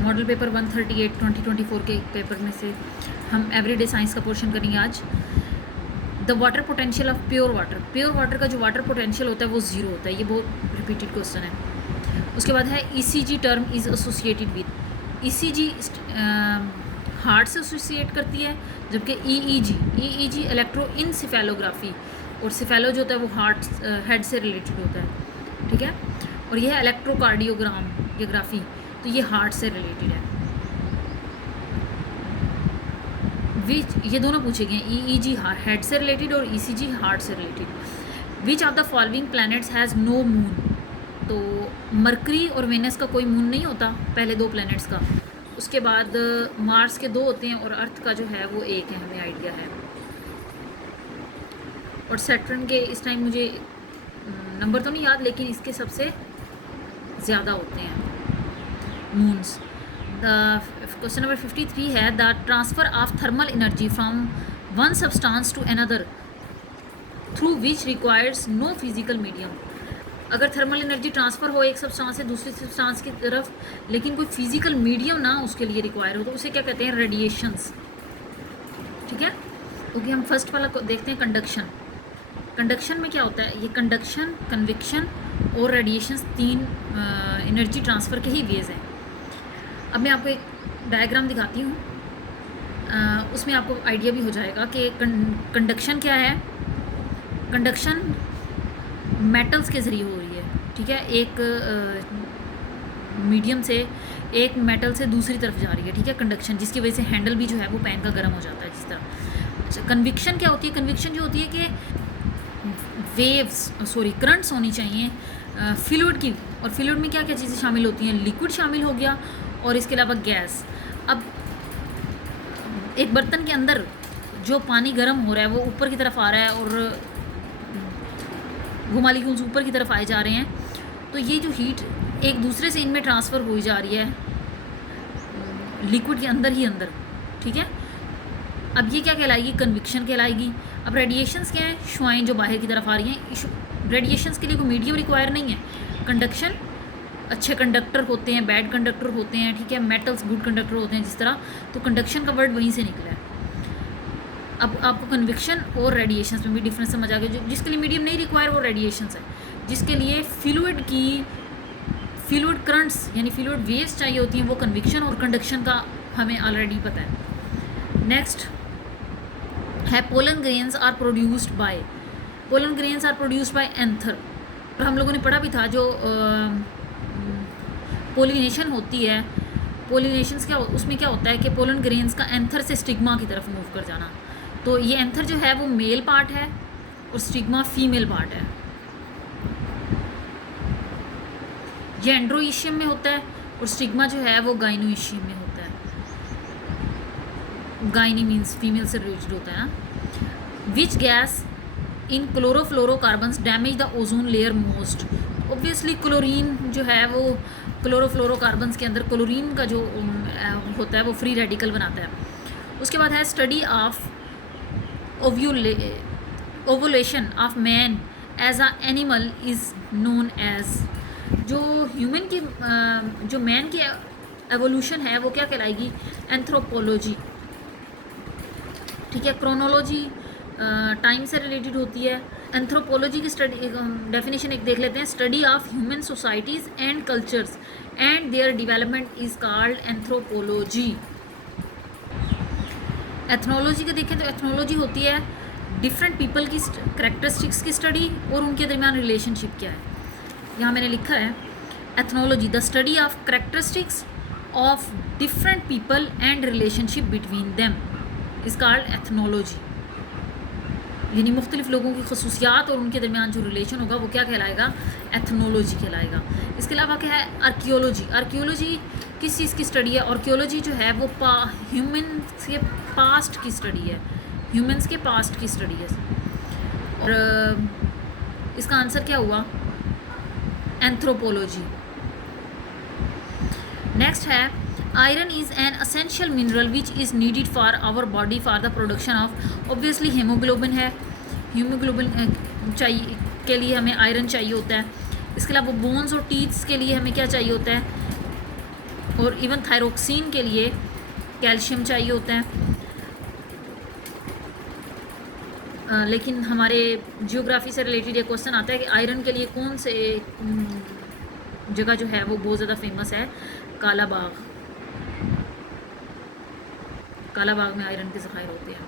Model paper 138 2024 के paper में से हम एवरीडे साइंस का पोर्शन करेंगे आज। The water potential of pure water का जो वाटर पोटेंशियल होता है वो ज़ीरो होता है। ये बहुत रिपीटेड क्वेश्चन है। उसके बाद है ECG term is associated with. ECG heart से एसोसिएट करती है, जबकि ईईजी इलेक्ट्रोइनसेफेलोग्राफी, और सिफेलो जो होता है वो हार्ट हेड से रिलेटेड होता है, ठीक है। और यह है इलेक्ट्रोकार्डियोग्राफी, तो ये हार्ट से रिलेटेड है। विच, ये दोनों पूछे गए, ईईजी हेड से रिलेटेड और ईसीजी हार्ट से related. Which of the following planets has no moon. तो मरकरी और वेनस का कोई मून नहीं होता, पहले दो प्लैनेट्स का। उसके बाद मार्स के दो होते हैं और अर्थ का जो है वो एक है, हमें आइडिया है। और सैटर्न के इस टाइम मुझे नंबर तो नहीं याद, लेकिन इसके सबसे ज़्यादा होते हैं मून्स। क्वेश्चन नंबर 53 है the transfer of thermal energy from one substance to another through which requires no physical medium. अगर थर्मल एनर्जी ट्रांसफ़र हो एक सब्सटेंस से दूसरी सब्सटेंस की तरफ, लेकिन कोई फिजिकल मीडियम ना उसके लिए रिक्वायर हो, तो उसे क्या कहते हैं, रेडिएशंस, ठीक है। क्योंकि हम फर्स्ट वाला देखते हैं कंडक्शन। कंडक्शन में क्या होता है, ये कंडक्शन, कन्विक्शन और रेडिएशंस तीन एनर्जी ट्रांसफ़र के ही वेज हैं। अब मैं आपको एक डायग्राम दिखाती हूँ, उसमें आपको आइडिया भी हो जाएगा कि कंडक्शन क्या है। कंडक्शन मेटल्स के ज़रिए हो रही है, ठीक है। एक मीडियम से, एक मेटल से दूसरी तरफ जा रही है, ठीक है, कंडक्शन, जिसकी वजह से हैंडल भी जो है वो पेन का गर्म हो जाता है, जिस तरह। अच्छा, कन्विक्शन क्या होती है, कन्विक्शन जो होती है कि करंट्स होनी चाहिए फ्लूइड की, और फ्लूइड में क्या क्या चीज़ें शामिल होती हैं, लिक्विड शामिल हो गया और इसके अलावा गैस। अब एक बर्तन के अंदर जो पानी गर्म हो रहा है वो ऊपर की तरफ आ रहा है और वो मॉलिक्यूल्स ऊपर की तरफ आए जा रहे हैं, तो ये जो हीट एक दूसरे से इनमें ट्रांसफ़र हुई जा रही है लिक्विड के अंदर ही अंदर, ठीक है। अब ये क्या कहलाएगी, कन्विक्शन कहलाएगी। अब रेडिएशंस क्या है, शुआएँ जो बाहर की तरफ आ रही हैं। रेडिएशंस के लिए कोई मीडियम रिक्वायर नहीं है। कंडक्शन, अच्छे कंडक्टर होते हैं, बैड कंडक्टर होते हैं, ठीक है, मेटल्स गुड कंडक्टर होते हैं, जिस तरह, तो कंडक्शन का वर्ड वहीं से निकला है। अब आपको कन्विक्शन और रेडिएशंस में भी डिफरेंस समझ आ गया। जो जिसके लिए मीडियम नहीं रिक्वायर वो रेडिएशंस है, जिसके लिए फ्लूइड करंट्स यानी फ्लूइड वेव्स चाहिए होती हैं वो कन्विक्शन, और कंडक्शन का हमें ऑलरेडी पता है। नेक्स्ट है pollen grains are produced by anther. और हम लोगों ने पढ़ा भी था, जो पोलिनेशन होती है, पोलिनेशंस क्या, उसमें क्या होता है कि पोलन ग्रेन्स का एंथर से स्टिग्मा की तरफ मूव कर जाना। तो ये एंथर जो है वो मेल पार्ट है और स्टिग्मा फीमेल पार्ट है। ये एंड्रोइशियम में होता है और स्टिग्मा जो है वो गाइनोइशियम में होता है। गाइनी मीन्स फीमेल से रिलेटेड होता है ना। Which gas in chlorofluorocarbons damage the ozone layer most. Obviously chlorine जो है वो क्लोरोफ्लोरोकार्बन्स के अंदर क्लोरीन का जो होता है वो फ्री रेडिकल बनाता है। उसके बाद है study of ovulation of man as a animal is known as. जो ह्यूमन की जो मैन की एवोल्यूशन है वो क्या कहलाएगी, एंथ्रोपोलॉजी, ठीक है। क्रोनोलॉजी टाइम से रिलेटेड होती है। एंथ्रोपोलॉजी की स्टडी डेफिनेशन एक देख लेते हैं, study of human societies and cultures and their development is called anthropology. Ethnology का देखें तो एथनोलॉजी होती है डिफरेंट पीपल की करेक्टरिस्टिक्स की स्टडी और उनके दरमियान रिलेशनशिप क्या है। यहाँ मैंने लिखा है ethnology the study of characteristics of different people and relationship between them is called ethnology. यानी मुख्तलिफ लोगों की खसूसियात और उनके दरमियान जो रिलेशन होगा वो क्या कहलाएगा, एथनोलॉजी कहलाएगा। इसके अलावा क्या है, आर्कियोलॉजी किस चीज़ की स्टडी है। आर्कियोलॉजी जो है वो ह्यूमन्स के पास्ट की स्टडी है, और इसका आंसर क्या हुआ, एंथ्रोपोलॉजी। नेक्स्ट है iron is an essential mineral which is needed for our body for the production of. Obviously haemoglobin है, हीमोग्लोबिन चाहिए के लिए हमें आयरन चाहिए होता है। इसके अलावा बोन्स और टीथ्स के लिए हमें क्या चाहिए होता है, और इवन थायरोक्सिन के लिए कैल्शियम चाहिए होता है। लेकिन हमारे जियोग्राफी से रिलेटेड ये क्वेश्चन आता है कि आयरन के लिए कौन से जगह जो है वो बहुत ज़्यादा फेमस है? काला बाग। काला बाग में आयरन के ज़खायर होते हैं।